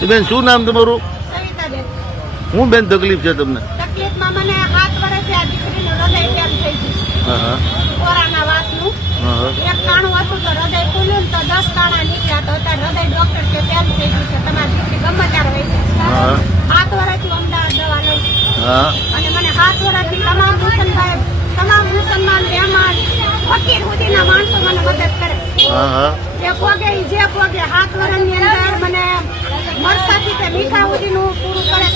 બેન શું નામ તમારું? સવિતાબેન. શું બેન તકલીફ છે તમને? તકલીફમાં મને 7 વર્ષથી આ દીકરીનું હૃદય ફેલ થઈ ગયું. હા કોરાના વાતનું હા એક કાણું હતું તો હૃદય ખુલ્યું ને તો 10 કાણા નીકળ્યા તો અત્યારે હૃદય ડોક્ટર કે ફેલ થઈ ગયું છે. તમારી દીકરી ગમે ત્યારે વહી જાય. હા 7 વર્ષથી અમદાવાદ દવા લઉં છું. હા અને મને 7 વર્ષથી તમામ મુસલમાન મહેમાન ફકીર સુધીના માણસો મને મદદ કરે. હા હા જે પોગે 7 વર્ષની અંદર મને મરસાથી તે મીઠા સુધીનું પૂરું કરે.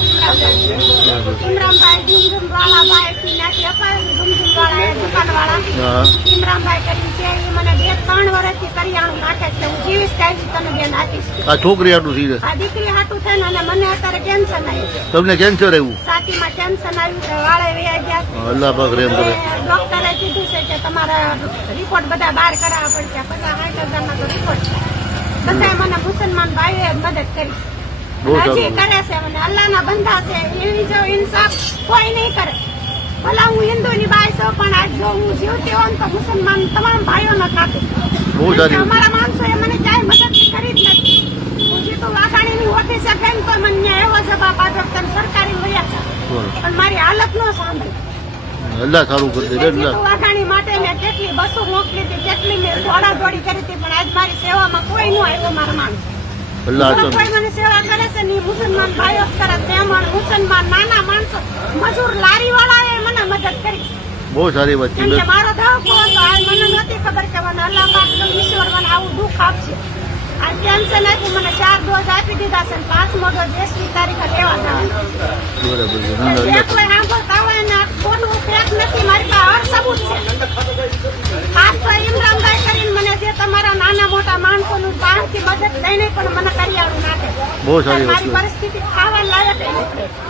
ઇમરાનભાઈ ઝુમઝુમવાળા ભાઈ નાખી અપાય ઝુમઝુમવાળા દુકાનવાળા હા ઇમરાનભાઈ કરી છે એ મને 2-3 વર્ષથી કરિયાણું નાખે છે. હું જીવીશ ત્યાં તને બેન આપીશ. આ છોકરી આટલું થઈ જાય આ દીકરી હાટું છે ને અને મને અત્યારે કેન્સર આવ્યું છે. તમને કેન્સર આવ્યું? છાતીમાં કેન્સર આવ્યું છે. વાળે વયા ગયા. અલ્લાહ પાક રેમ કરે. ડોક્ટરે કીધું છે કે તમારા રિપોર્ટ બધા બહાર કરાવવા પડશે. 50-60 હજારના તો રિપોર્ટ છે. બધાએ મને મુસલમાન ભાઈઓએ મદદ કરી. બહુ સારું. હજી કરે છે. મને અલ્લાહના બંદા છે. એવી જો ઇન્સાફ કોઈ નહીં કરે. ભલા હું હિન્દુની બાઈ છું પણ આજ જો હું જીવતી હોઉં તો મુસલમાન તમામ ભાઈઓને કાપી. બહુ સારી. અમારા માણસોએ મને ક્યાંય મદદ કરી જ નથી. હું જીતું વાઘાણીની ઓફિસે ગઈ તો મને એવો જવાબ આપ્યો કે તમે સરકારી વયા છો. પણ મારી હાલત ન સાંભળી. અલ્લાહ સારું કરી દે. અલ્લાહ વાઘાણી માટે મેં કેટલી બસો મોકલી હતી, કેટલી મેં દોડાદોડી કરી હતી, પણ આજ મારી સેવામાં કોઈ ન આવ્યો. મારા માણસ અલ્લાહ કોઈ મને સેવા કરે છે ને મુસલમાન ભાઈઓ જ કરે. તેમાં મુસલમાન નાના માણસો મજૂર લારી વાળાએ મને મદદ કરી. બહુ સારી વાત છે કેમ કે બેન. મારો ધક્કો હતો. આ મને નથી ખબર કે મને અલ્લાહ પાક ઈશ્વર મને આવું દુઃખ આપશે. આ કેન્સર નથી. મને 4 ડોઝ આપી દીધા છે. 5મો ડોઝ 20મી તારીખે લેવા જવાનો. બરાબર છે. ના, ના, અલ્લાહ કોઈ સાંભળતા હોય ને ખોટું ફેક નથી. મારી પાસે હર સબૂત છે. ખાસ તો ઇમરાનભાઈ કરીને મને જે તમારા નાના મોટા માણસોનું બહારથી મદદ લઈને પણ મને કરિયાણું નાખે. બહુ સારી વાત મારી છે. પરિસ્થિતિ ખાવા લાયક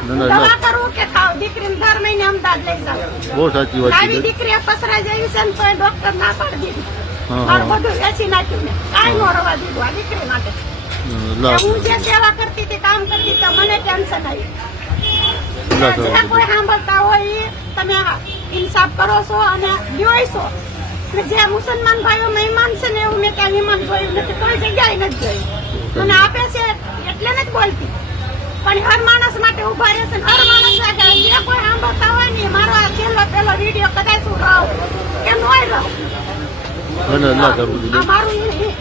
ના, ના, દવા કરું કે ખાવ. દીકરીને દર મહિને અમદાવાદ લઈ જાવ. બહુ સાચી વાત છે આવી બેન. દીકરીએ પસરા જેવી છે ને તો ડોક્ટર ના પાડી દીધી. હા, મારું હા. બધું વેચી નાખ્યું ને કાંઈ ન રવા દીધું આ દીકરી માટે. અલ્લાહ હું જે સેવા કરતી હતી, કામ કરતી તો મને ટેન્શન આવ્યું. અલ્લાહ જે સારું. કોઈ સાંભળતા હોય એ તમે ઇન્સાફ કરો છો અને લ્યોય છો. ને જે મુસલમાન ભાઈઓ મહેમાન છે ને એવું મેં ત્યાં મહેમાન જોયું નથી. કોઈ જગ્યાએ નથી જોયું. મને આપે છે એટલે નથી બોલતી. પણ હર માણસ માટે ઉભા રહેશે ને હર માણસ માટે જે કોઈ સાંભળતા હોય ને મારો આ પેલો વિડીયો કદાચ હું રહું કે નોય રહું. ના, ના, અલ્લાહ સારું કરી દે. આ મારું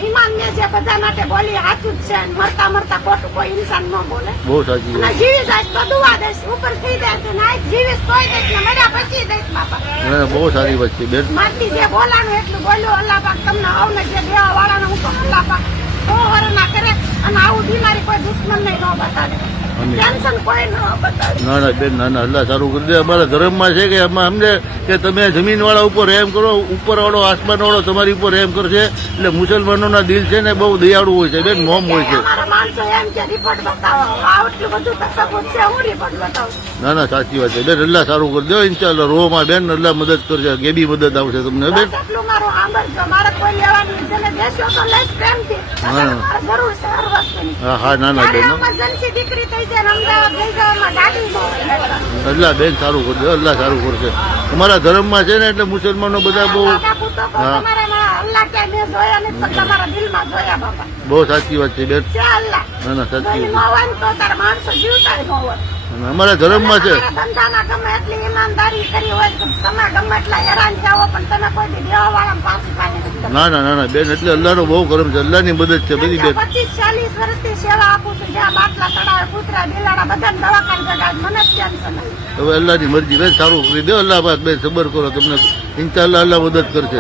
ઈમાન ને જે બધા માટે બોલી સાચું જ છે. મરતા મરતા ખોટું કોઈ ઇન્સાન ન બોલે. બહુ સાચી અને વાત. જીવી જાય તો દુઆ દઈશ. ઉપર થઈ જાય તો ના જીવીશ તોય દઈશ ને મળ્યા પછી દઈશ બાપા. ના, ના, બહુ સારી વાત છે બેન. મારથી જે બોલાનું એટલું બોલ્યો. અલ્લાહ પાક તમને આવને જે દેવા વાળાને હું તો અલ્લાહ પાક 100 વર્ષ ના કરે અને આવું બીમારી કોઈ દુશ્મન નહીં ન બતાવે. ટેન્શન કોઈ ન બતાવે. ના ના બેન, ના ના, અલ્લાહ સારું કરી દે. અમારા ધર્મમાં છે કે એમાં સમજે કે તમે જમીન વાળા ઉપર રહેમ કરો, ઉપર વાળો આસમાન વાળો તમારી ઉપર રહેમ કરશે. એટલે મુસલમાનોના દિલ છે ને બહુ દયાળુ હોય છે બેન, મોમ હોય છે. અમારા માણસો એમ કે રિપોર્ટ બતાવો. આટલું બધું તકલીફ છે, હું રિપોર્ટ બતાવું. ના ના, સાચી વાત છે બેન. અલ્લાહ સારું કરી દે ઇન્શાલ્લાહ. રોમાં બેન અલ્લાહ મદદ કરશે. કેબી મદદ આવશે તમને બેન. બસ એટલું મારું સાંભળજો. મારે કોઈ લેવાની જેને દેશો તો લઈશ પ્રેમથી. હા. મારે જરૂર છે હર વસ્તુની. હા હા, ના ના બેન. એમરજન્સી દીકરી થઈ જાય ને અમદાવાદ લઈ જવામાં ગાડી ન હોય. અલ્લાહ બેન સારું કરશે. અલ્લાહ સારું કરશે. અમારા ધર્મમાં છે ને એટલે મુસલમાનો બધા બહુ. બાપુ તો કહું, હા. તમારામાં અલ્લાહ ક્યાંય મેં જોયા નથી પણ તમારા દિલમાં જોયા બાપા. બહુ સાચી વાત છે બેન. છે અલ્લાહ. ના ના, સાચી કોઈ ન વાત હોય ને તો તારા માણસો જીવતાય ન હોય. છે. અમારા ધર્મમાં છે. તમારા ધંધાના ગમે એટલી ઈમાનદારી કરી હોય તો તમે ગમે એટલા હેરાન જાઓ પણ તમે કોઈ દી દેવા વાળા પાછી પાછી નથી કરતા. ના ના, ના ના બેન, એટલે અલ્લાહનો બહુ કરમ છે. અલ્લાહની મદદ છે બધી બેન. 25-40 વર્ષથી સેવા આપું છું. જ્યાં બાટલા તળાવે કૂતરા બિલાડા બધાને દવાખાને જગાડ. મને જ ટેન્શન નથી. હવે અલ્લાહની મરજી બેન, સારું કરી દે. અલ્લાહ પાક બેન સબર કરો. તમને ઇન્શાલ્લાહ અલ્લાહ મદદ કરશે.